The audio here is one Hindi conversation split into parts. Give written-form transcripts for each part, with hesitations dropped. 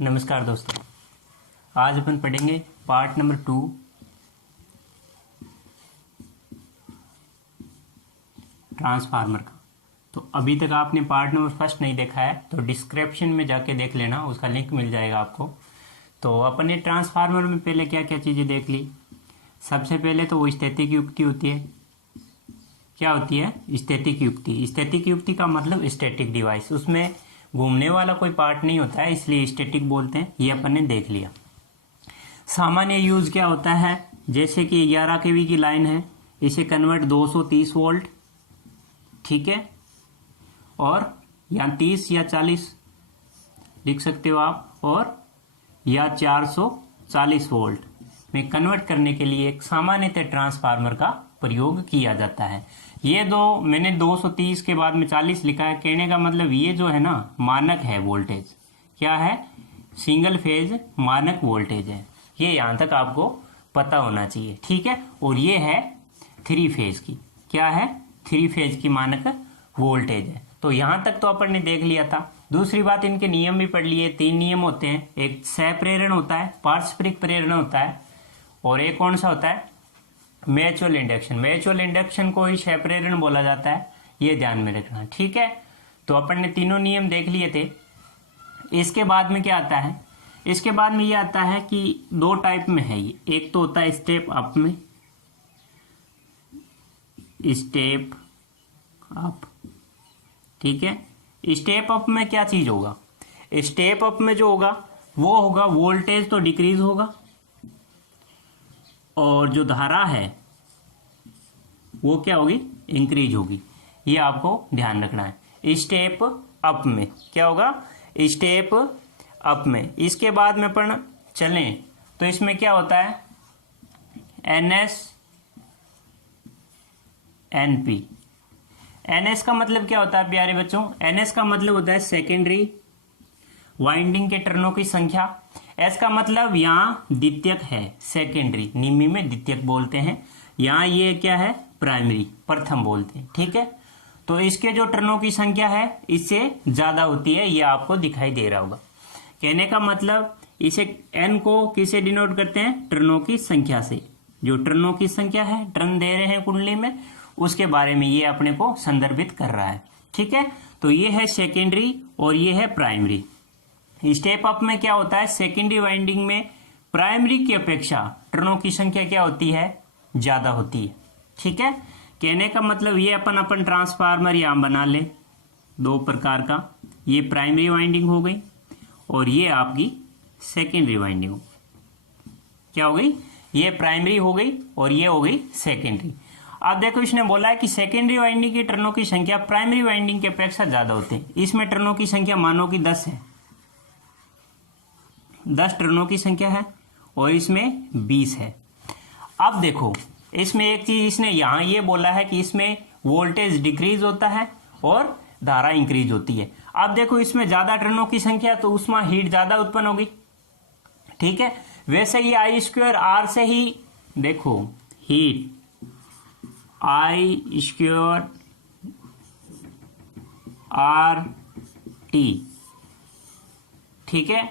नमस्कार दोस्तों, आज अपन पढ़ेंगे पार्ट नंबर 2 ट्रांसफार्मर का। तो अभी तक आपने पार्ट नंबर 1 नहीं देखा है तो डिस्क्रिप्शन में जाके देख लेना, उसका लिंक मिल जाएगा आपको। तो अपन ने ट्रांसफार्मर में पहले क्या क्या चीज़ें देख ली। सबसे पहले तो वो स्टैटिक युक्ति होती है। क्या होती है? स्टैटिक युक्ति। स्टैटिक युक्ति का मतलब स्टैटिक डिवाइस, उसमें घूमने वाला कोई पार्ट नहीं होता है, इसलिए स्टैटिक बोलते हैं। ये अपन ने देख लिया। सामान्य यूज क्या होता है, जैसे कि 11 kV की लाइन है, इसे कन्वर्ट 230 वोल्ट, ठीक है, और या 30 या 40 लिख सकते हो आप, और या 440 वोल्ट में कन्वर्ट करने के लिए एक सामान्यतः ट्रांसफार्मर का प्रयोग किया जाता है। ये दो मैंने 230 के बाद में 40 लिखा है, कहने का मतलब ये जो है ना मानक है वोल्टेज। क्या है? सिंगल फेज मानक वोल्टेज है। ये यहां तक आपको पता होना चाहिए, ठीक है। और ये है 3 फेज की। क्या है? 3 फेज की मानक वोल्टेज है। तो यहां तक तो अपन ने देख लिया था। दूसरी बात, इनके नियम भी पढ़ लिए। 3 नियम होते हैं। एक सहप्रेरण होता है, पारस्परिक प्रेरण होता है, और एक कौन सा होता है? Mutual induction. म्यूचुअल इंडक्शन को ही सहप्रेरण बोला जाता है, ये ध्यान में रखना, ठीक है। तो अपन ने तीनों नियम देख लिए थे। इसके बाद में क्या आता है? इसके बाद में ये आता है कि 2 टाइप में है ये। एक तो होता है स्टेप अप में, स्टेप अप, ठीक है। स्टेप अप में क्या चीज होगा? स्टेप अप में जो होगा वो होगा वोल्टेज तो डिक्रीज होगा, और जो धारा है वो क्या होगी? इंक्रीज होगी। ये आपको ध्यान रखना है। स्टेप अप में क्या होगा? स्टेप अप में। इसके बाद में अपन चलें तो इसमें क्या होता है? NS NP। NS का मतलब क्या होता है प्यारे बच्चों? NS का मतलब होता है सेकेंडरी वाइंडिंग के टर्नों की संख्या। एस का मतलब यहाँ द्वितीयक है, सेकेंडरी, निम्मी में द्वितीयक बोलते हैं। यहाँ ये क्या है? प्राइमरी, प्रथम बोलते हैं, ठीक है। तो इसके जो टर्नों की संख्या है इससे ज्यादा होती है, ये आपको दिखाई दे रहा होगा। कहने का मतलब इसे एन को किसे डिनोट करते हैं? टर्नों की संख्या से। जो टर्नों की संख्या है, टर्न दे रहे हैं कुंडली में, उसके बारे में ये अपने को संदर्भित कर रहा है, ठीक है। तो ये है सेकेंडरी और ये है प्राइमरी। स्टेप अप में क्या होता है? सेकेंडरी वाइंडिंग में प्राइमरी की अपेक्षा टर्नों की संख्या क्या होती है? ज्यादा होती है, ठीक है। कहने का मतलब ये अपन ट्रांसफार्मर यहां बना ले 2 प्रकार का। ये प्राइमरी वाइंडिंग हो गई और ये आपकी सेकेंडरी वाइंडिंग हो गई। क्या हो गई? ये प्राइमरी हो गई और ये हो गई सेकेंडरी। अब देखो, इसने बोला है कि सेकेंडरी वाइंडिंग की टर्नों की संख्या प्राइमरी वाइंडिंग की अपेक्षा ज्यादा होती है। इसमें टर्नों की संख्या मानो कि 10 है, 10 टर्नों की संख्या है, और इसमें 20 है। अब देखो, इसमें एक चीज इसने यहां ये बोला है कि इसमें वोल्टेज डिक्रीज होता है और धारा इंक्रीज होती है। अब देखो, इसमें ज्यादा टर्नों की संख्या तो उसमें हीट ज्यादा उत्पन्न होगी, ठीक है। वैसे ही I² R से ही देखो हीट I² RT, ठीक है,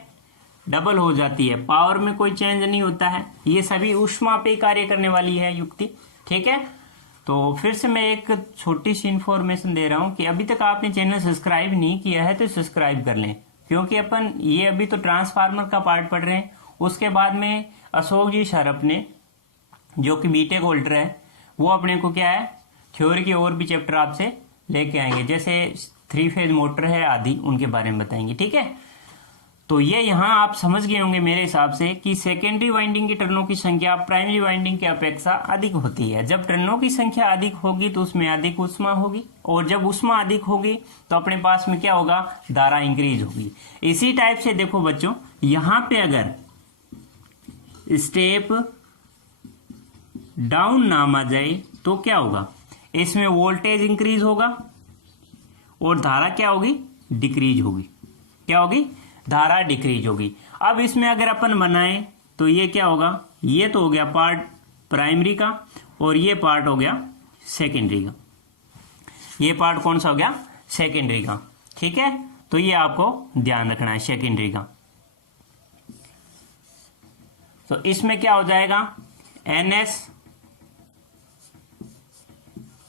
डबल हो जाती है। पावर में कोई चेंज नहीं होता है। ये सभी ऊष्मा पे कार्य करने वाली है युक्ति, ठीक है। तो फिर से मैं एक छोटी सी इंफॉर्मेशन दे रहा हूं कि अभी तक आपने चैनल सब्सक्राइब नहीं किया है तो सब्सक्राइब कर लें, क्योंकि अपन ये अभी तो ट्रांसफार्मर का पार्ट पढ़ रहे हैं। उसके बाद में अशोक जी सर अपने, जो कि बीटेक होल्डर है, वो अपने को क्या है थ्योरी के और भी चैप्टर आपसे लेके आएंगे, जैसे 3 फेज मोटर है आदि, उनके बारे में बताएंगे, ठीक है। तो ये यहाँ आप समझ गए होंगे मेरे हिसाब से कि सेकेंडरी वाइंडिंग की टर्नों की संख्या प्राइमरी वाइंडिंग की अपेक्षा अधिक होती है। जब टर्नों की संख्या अधिक होगी तो उसमें अधिक ऊष्मा होगी, और जब ऊष्मा अधिक होगी तो अपने पास में क्या होगा? धारा इंक्रीज होगी। इसी टाइप से देखो बच्चों, यहाँ पे अगर स्टेप डाउन नाम आ जाए तो क्या होगा? इसमें वोल्टेज इंक्रीज होगा और धारा क्या होगी? डिक्रीज होगी। क्या होगी? धारा डिक्रीज होगी। अब इसमें अगर अपन बनाएं तो ये क्या होगा? ये तो हो गया पार्ट प्राइमरी का, और ये पार्ट हो गया सेकेंडरी का। ये पार्ट कौन सा हो गया? सेकेंडरी का, ठीक है। तो ये आपको ध्यान रखना है सेकेंडरी का। तो इसमें क्या हो जाएगा, NS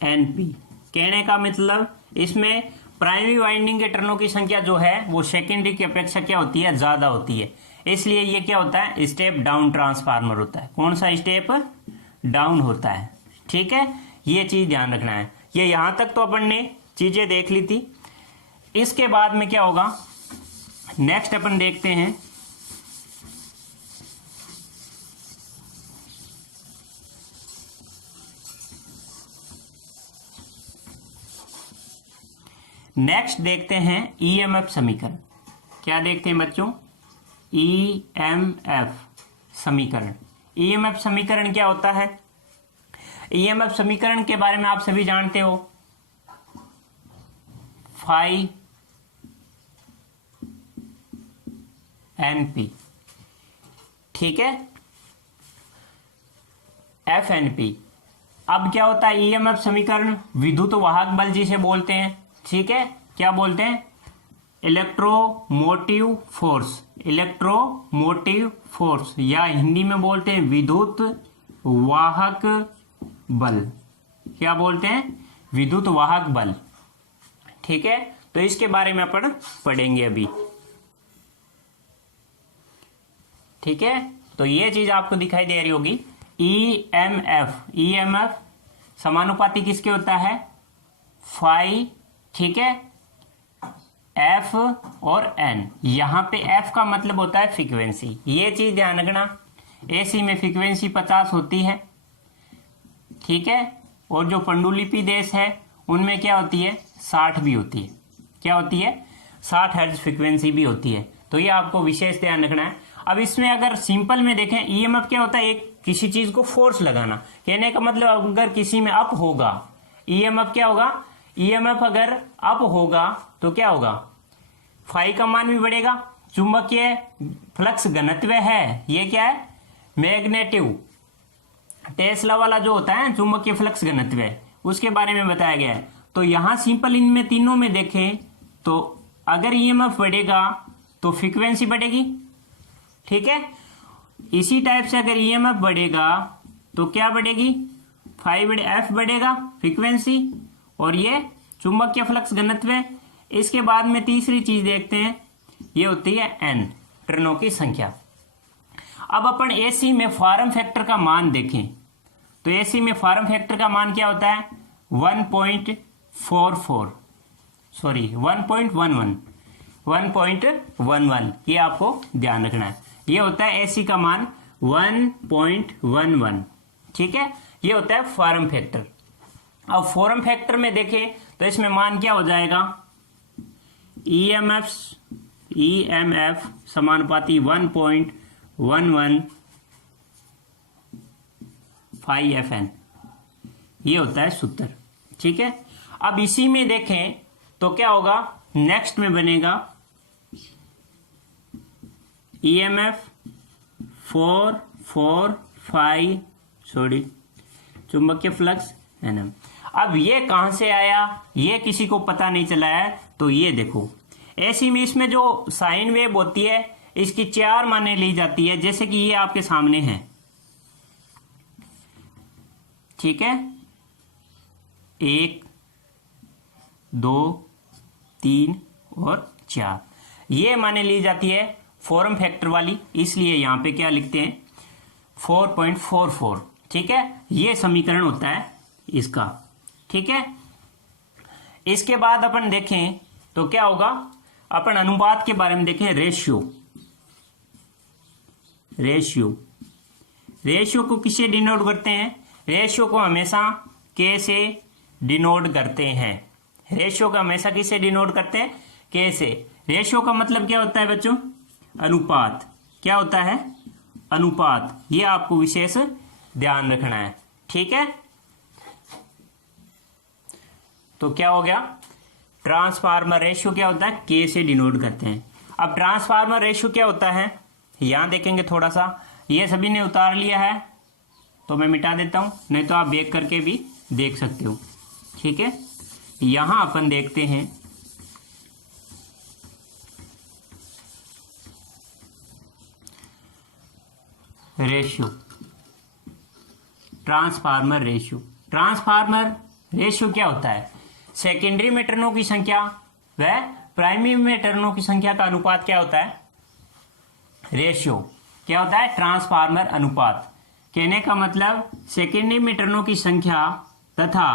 NP। कहने का मतलब इसमें प्राइमरी वाइंडिंग के टर्नों की संख्या जो है वो सेकेंडरी की अपेक्षा क्या होती है, ज्यादा होती है, इसलिए ये क्या होता है, स्टेप डाउन ट्रांसफार्मर होता है। कौन सा स्टेप डाउन होता है, ठीक है, ये चीज ध्यान रखना है। ये यहां तक तो अपन ने चीजें देख ली थी। इसके बाद में क्या होगा, नेक्स्ट अपन देखते हैं नेक्स्ट देखते हैं ईएमएफ समीकरण। क्या देखते हैं बच्चों, ईएमएफ समीकरण। ईएमएफ समीकरण क्या होता है, ईएमएफ समीकरण के बारे में आप सभी जानते हो, फाई एनपी, ठीक है, एफ एनपी। अब क्या होता है ईएमएफ समीकरण, विद्युत वाहक बल जिसे बोलते हैं, ठीक है, क्या बोलते हैं, इलेक्ट्रोमोटिव फोर्स, इलेक्ट्रोमोटिव फोर्स, या हिंदी में बोलते हैं विद्युत वाहक बल। क्या बोलते हैं, विद्युत वाहक बल, ठीक है। तो इसके बारे में अपन पढ़ेंगे अभी, ठीक है। तो ये चीज आपको दिखाई दे रही होगी, ईएमएफ, ईएमएफ समानुपाती किसके होता है, फाई, ठीक है, एफ और एन। यहां पे एफ का मतलब होता है फ्रीक्वेंसी, ये चीज ध्यान रखना। एसी में फ्रीक्वेंसी 50 होती है, ठीक है, और जो पंडुलिपि देश है उनमें क्या होती है, 60 भी होती है। क्या होती है, 60 हर्ट्ज फ्रीक्वेंसी भी होती है। तो ये आपको विशेष ध्यान रखना है। अब इसमें अगर सिंपल में देखें, ईएमएफ क्या होता है, एक किसी चीज को फोर्स लगाना। कहने का मतलब अगर किसी में अप होगा, ईएमएफ क्या होगा, ईएमएफ अगर अप होगा तो क्या होगा, फाई का मान भी बढ़ेगा। चुंबकीय फ्लक्स घनत्व है, ये क्या है, मैग्नेटिव, टेस्ला वाला जो होता है चुंबकीय फ्लक्स घनत्व, उसके बारे में बताया गया है। तो यहां सिंपल इनमें तीनों में देखें तो अगर ईएमएफ बढ़ेगा तो फ्रीक्वेंसी बढ़ेगी, ठीक है। इसी टाइप से अगर ईएमएफ बढ़ेगा तो क्या बढ़ेगी, एफ बढ़ेगा फ्रीक्वेंसी, और ये चुंबकीय फ्लक्स घनत्व। इसके बाद में तीसरी चीज देखते हैं, ये होती है एन, टर्नों की संख्या। अब अपन एसी में फॉर्म फैक्टर का मान देखें तो एसी में फॉर्म फैक्टर का मान क्या होता है, 1.44, सॉरी 1.11, ये आपको ध्यान रखना है। ये होता है एसी का मान 1.11, ठीक है, ये होता है फॉर्म फैक्टर। अब फॉर्म फैक्टर में देखें तो इसमें मान क्या हो जाएगा, ईएमएफ समानुपाती 1.11 फाई FN, ये होता है सूत्र, ठीक है। अब इसी में देखें तो क्या होगा, नेक्स्ट में बनेगा ईएमएफ 445 चुंबकीय फ्लक्स NM। अब ये कहां से आया, ये किसी को पता नहीं चला है। तो ये देखो, एसी में इसमें जो साइन वेव होती है इसकी 4 माने ली जाती है, जैसे कि ये आपके सामने है, ठीक है, 1 2 3 और 4, ये माने ली जाती है फॉर्म फैक्टर वाली, इसलिए यहां पे क्या लिखते हैं 4.44, ठीक है। ये समीकरण होता है इसका, ठीक है। इसके बाद अपन देखें तो क्या होगा, अपन अनुपात के बारे में देखें, रेशियो को किससे डिनोट करते हैं, रेशियो को हमेशा के से डिनोट करते हैं। रेशियो का हमेशा किससे डिनोट करते हैं, के से। रेशियो का मतलब क्या होता है बच्चों, अनुपात। क्या होता है, अनुपात। ये आपको विशेष ध्यान रखना है, ठीक है। तो क्या हो गया, ट्रांसफार्मर रेशियो क्या होता है, के से डिनोट करते हैं। अब ट्रांसफार्मर रेशियो क्या होता है, यहां देखेंगे थोड़ा सा, ये सभी ने उतार लिया है तो मैं मिटा देता हूं, नहीं तो आप बैक करके भी देख सकते हो, ठीक है। यहां अपन देखते हैं ratio, transformer ratio. Transformer ratio क्या होता है? सेकेंडरी में टर्नों की संख्या व प्राइमरी में टर्नों की संख्या का अनुपात क्या होता है? रेशियो। क्या होता है? ट्रांसफार्मर अनुपात। कहने का मतलब सेकेंडरी में टर्नों की संख्या तथा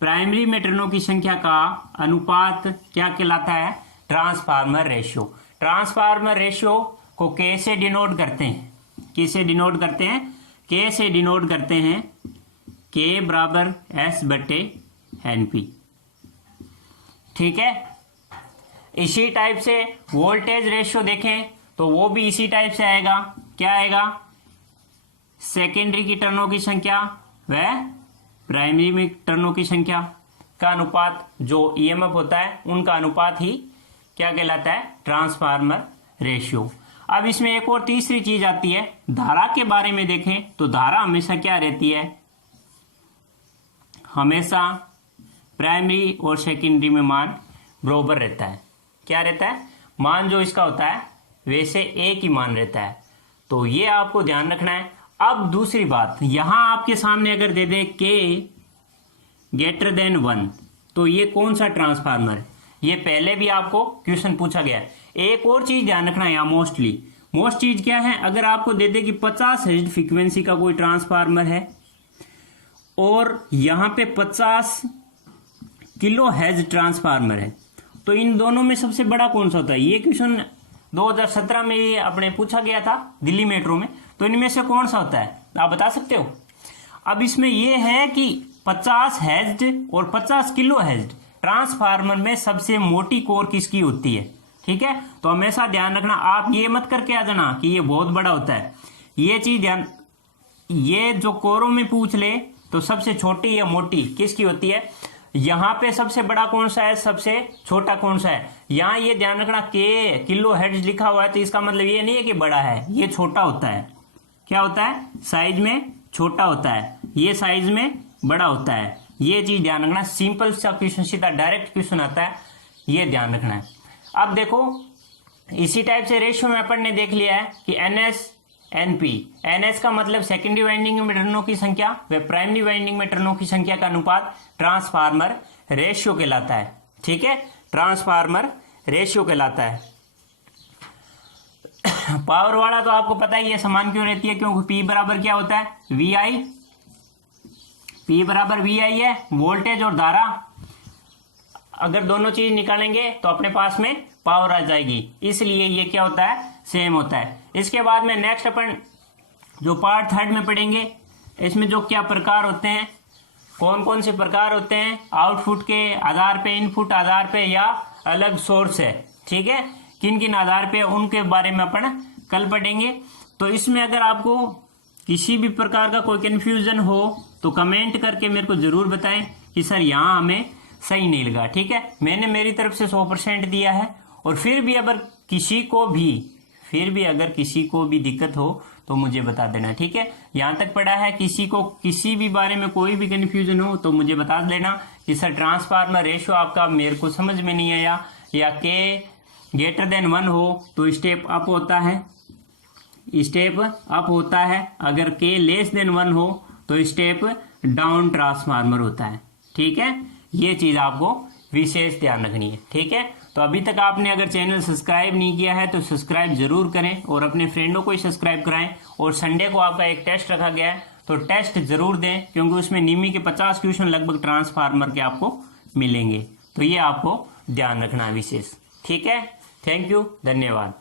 प्राइमरी में टर्नों की संख्या का अनुपात क्या कहलाता है? Transformer ratio. ट्रांसफार्मर रेशियो को के से डिनोट करते हैं। किससे डिनोट करते हैं? के से डिनोट करते हैं। के बराबर एस बटे एन पी। ठीक है। इसी टाइप से वोल्टेज रेशियो देखें तो वो भी इसी टाइप से आएगा। क्या आएगा? सेकेंडरी की टर्नों की संख्या व प्राइमरी में टर्नों की संख्या का अनुपात, जो ईएमएफ होता है उनका अनुपात ही क्या कहलाता है? Transformer ratio. अब इसमें एक और तीसरी चीज आती है, धारा के बारे में देखें तो धारा हमेशा क्या रहती है? हमेशा प्राइमरी और सेकेंडरी में मान बराबर रहता है। क्या रहता है? मान जो इसका होता है वैसे एक ही मान रहता है। तो ये आपको ध्यान रखना है। अब दूसरी बात, यहां आपके सामने अगर दे दे के ग्रेटर देन 1 तो ये कौन सा ट्रांसफार्मर है? ये पहले भी आपको क्वेश्चन पूछा गया है। एक और चीज ध्यान रखना है यहाँ, मोस्ट चीज क्या है? अगर आपको दे दे कि 50 हर्ट्ज फ्रीक्वेंसी का कोई ट्रांसफार्मर है और यहां पे 50 किलो हर्ट्ज ट्रांसफार्मर है, तो इन दोनों में सबसे बड़ा कौन सा होता है? ये क्वेश्चन 2017 में ये अपने पूछा गया था दिल्ली मेट्रो में। तो इनमें से कौन सा होता है? आप बता सकते हो? अब इसमें यह है कि 50 हर्ट्ज और 50 किलो हर्ट्ज ट्रांसफार्मर में सबसे मोटी कोर किसकी होती है? ठीक है। तो हमेशा ध्यान रखना, आप ये मत करके आ जाना कि ये बहुत बड़ा होता है। ये चीज ध्यान, ये जो कोरों में पूछ ले तो सबसे छोटी या मोटी किसकी होती है? यहां पे सबसे बड़ा कौन सा है, सबसे छोटा कौन सा है? यहां ये ध्यान रखना के किलो हर्ट्ज लिखा हुआ है तो इसका मतलब ये नहीं है कि बड़ा है, ये छोटा होता है। क्या होता है? साइज में छोटा होता है, ये साइज में बड़ा होता है। ये चीज ध्यान रखना। सिंपल सा क्वेश्चन, सीधा डायरेक्ट क्वेश्चन आता है, ये ध्यान रखना है। अब देखो इसी टाइप से रेशियो में अपन ने देख लिया है कि एनएस एनपी। एनएस का मतलब सेकेंडरी वाइंडिंग में टर्नों की संख्या व प्राइमरी वाइंडिंग में टर्नों की संख्या का अनुपात ट्रांसफार्मर रेशियो कहलाता है। ठीक है, ट्रांसफार्मर रेशियो कहलाता है। पावर वाला तो आपको पता ही है समान क्यों रहती है, क्योंकि पी बराबर क्या होता है? V I. पी बराबर वी आई है, वोल्टेज और धारा। अगर दोनों चीज निकालेंगे तो अपने पास में पावर आ जाएगी, इसलिए ये क्या होता है? सेम होता है। इसके बाद में नेक्स्ट अपन जो पार्ट थर्ड में पढ़ेंगे, इसमें जो क्या प्रकार होते हैं, कौन कौन से प्रकार होते हैं, आउटपुट के आधार पे, इनपुट आधार पे या अलग सोर्स है। ठीक है, किन किन आधार पे, उनके बारे में अपन कल पढ़ेंगे। तो इसमें अगर आपको किसी भी प्रकार का कोई कंफ्यूजन हो तो कमेंट करके मेरे को जरूर बताएं कि सर यहाँ हमें सही नहीं लगा। ठीक है, मैंने मेरी तरफ से 100% दिया है। और फिर भी अगर किसी को भी दिक्कत हो तो मुझे बता देना। ठीक है, यहाँ तक पढ़ा है, किसी को किसी भी बारे में कोई भी कंफ्यूजन हो तो मुझे बता देना कि सर ट्रांसफार्मर रेशियो आपका मेरे को समझ में नहीं आया, या के ग्रेटर देन 1 हो तो स्टेप अप होता है, स्टेप अप होता है। अगर के लेस देन 1 हो तो स्टेप डाउन ट्रांसफार्मर होता है। ठीक है, ये चीज आपको विशेष ध्यान रखनी है। ठीक है, तो अभी तक आपने अगर चैनल सब्सक्राइब नहीं किया है तो सब्सक्राइब जरूर करें और अपने फ्रेंडों को ही सब्सक्राइब कराएं। और संडे को आपका एक टेस्ट रखा गया है तो टेस्ट जरूर दें, क्योंकि उसमें निमी के 50 क्वेश्चन लगभग ट्रांसफार्मर के आपको मिलेंगे। तो ये आपको ध्यान रखना है विशेष। ठीक है, थैंक यू, धन्यवाद।